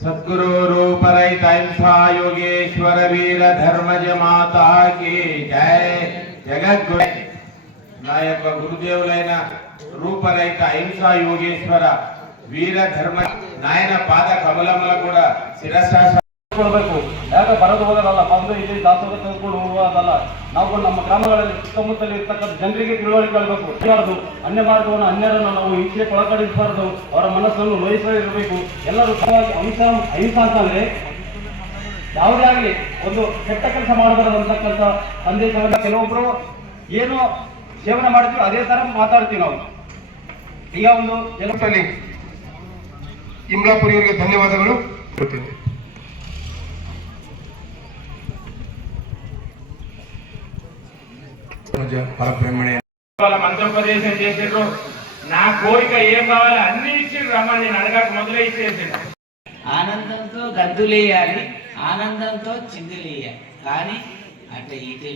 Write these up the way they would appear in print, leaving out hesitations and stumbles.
सद्गुरु रूप रहित अहिंसा योगेश्वर वीर धर्मज माता की जय। जगद्गुरु नायक गुरुदेवुलैन रूपरहित अहिंसा योगेश्वर वीर धर्म नायन पाद कमलमुल ಕೂಡ ಶಿರಸಾಸ ಕೊಡಬೇಕು. ಯಾಕೆ ಬರೋದು ಹೋಗೋದಲ್ಲ, ಬಂದು ಇಲ್ಲಿ ದಾಸೋಹ ತೆಗೆದುಕೊಂಡು ಹೋಗುವುದಲ್ಲ. ನಾವು ನಮ್ಮ ಗ್ರಾಮಗಳಲ್ಲಿ ಸುತ್ತಮುತ್ತಲು ಇರ್ತಕ್ಕಂಥ ಜನರಿಗೆ ತಿಳುವಳಿಕೆ ಆಗಬೇಕು. ಅನ್ಯ ಮಾರ್ಗವನ್ನು ಅನ್ಯರನ್ನು ನಾವು ಹಿಂಸೆ ಒಳಗಡಿಸಬಾರದು, ಅವರ ಮನಸ್ಸನ್ನು ನೋಯಿಸಬೇಕು. ಎಲ್ಲರೂ ಅಹಿಂಸಾ ಅಂತಂದ್ರೆ ಯಾವುದೇ ಆಗಲಿ ಒಂದು ಕೆಟ್ಟ ಕೆಲಸ ಮಾಡಬಾರದು ಅಂತಕ್ಕಂಥ ಸಂದೇಶವನ್ನು ಕೆಲವೊಬ್ಬರು ಏನು ಸೇವನೆ ಮಾಡ್ತೀವಿ ಅದೇ ತರ ಮಾತಾಡ್ತೀವಿ ನಾವು. ಈಗ ಒಂದು ಕೆಲಸದಲ್ಲಿ ಇಮ್ಲಾಪುರಿಯವರಿಗೆ ಧನ್ಯವಾದಗಳು. పరబ్రహ్మణే మంత్రోపదేశం చేసిండ్రు. నా కోరిక ఏం కావాలో అన్ని ఇచ్చిండ్రు. రమ్మని నేను అడగక మొదలే ఇచ్చేసిండు. ఆనందంతో గద్దులేయాలి, ఆనందంతో చిందులేయాలి, కానీ అంటే ఇదే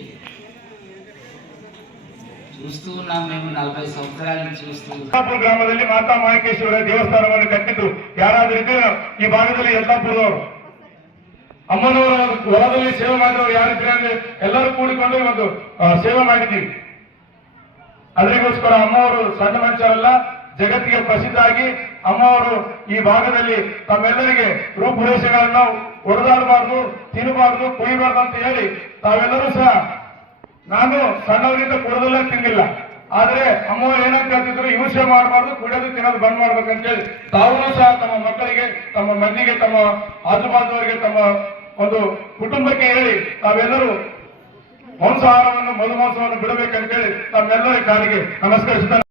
చూస్తూ ఉన్నాం. మేము 40 సంవత్సరాల నుంచి చూస్తున్నాం. ಗ್ರಾಮದಲ್ಲಿ ಮಾತಾ ಮಾಯಕೇಶ್ವರ ದೇವಸ್ಥಾನವನ್ನು ಕಟ್ಟಿದ್ದು ಯಾರಾದ್ರೂ ಈ ಭಾಗದಲ್ಲಿ ಯಲ್ಲಾಪುರದವರು ಅಮ್ಮನವರ ಹೊಲದಲ್ಲಿ ಸೇವೆ ಮಾಡಿದವರು ಯಾರಿದ್ರೆ ಅಂದ್ರೆ ಎಲ್ಲರೂ ಕೂಡಿಕೊಂಡು ಒಂದು ಸೇವೆ ಮಾಡಿದ್ದೀವಿ. ಅದರಿಗೋಸ್ಕರ ಅಮ್ಮವರು ಸಣ್ಣ ಮನುಷ್ಯರಲ್ಲ, ಜಗತ್ತಿಗೆ ಪ್ರಸಿದ್ಧ ಆಗಿ ಅಮ್ಮವರು ಈ ಭಾಗದಲ್ಲಿ ತಮ್ಮೆಲ್ಲರಿಗೆ ರೂಪುರೇಷೆಗಳನ್ನು ಒಡೆದಾಡಬಾರ್ದು, ತಿನ್ನಬಾರ್ದು, ಕುಯ್ಯಬಾರ್ದು ಅಂತ ಹೇಳಿ ತಾವೆಲ್ಲರೂ ಸಹ, ನಾನು ಸಣ್ಣವರಿಂದ ಕುಡದಲ್ಲೇ ತಿಂದಿಲ್ಲ, ಆದ್ರೆ ಅಮ್ಮವರು ಏನಂತ ಹೇಳ್ತಿದ್ರು, ಹಿಂಸೆ ಮಾಡಬಾರ್ದು, ಕುಡಿಯೋದು ತಿನ್ನೋದು ಬಂದ್ ಮಾಡ್ಬೇಕಂತೇಳಿ ತಾವು ಸಹ ತಮ್ಮ ಮಕ್ಕಳಿಗೆ, ತಮ್ಮ ಮನೆಗೆ, ತಮ್ಮ ಆಜುಬಾಜುವರಿಗೆ, ತಮ್ಮ ಒಂದು ಕುಟುಂಬಕ್ಕೆ ಹೇಳಿ ತಾವೆಲ್ಲರೂ ಮಾಂಸಾಹಾರವನ್ನು, ಮಧುಮಾಂಸವನ್ನು ಬಿಡಬೇಕಂತೇಳಿ ತಮ್ಮೆಲ್ಲರ ಕಾಲಿಗೆ ನಮಸ್ಕರಿಸುತ್ತಾರೆ.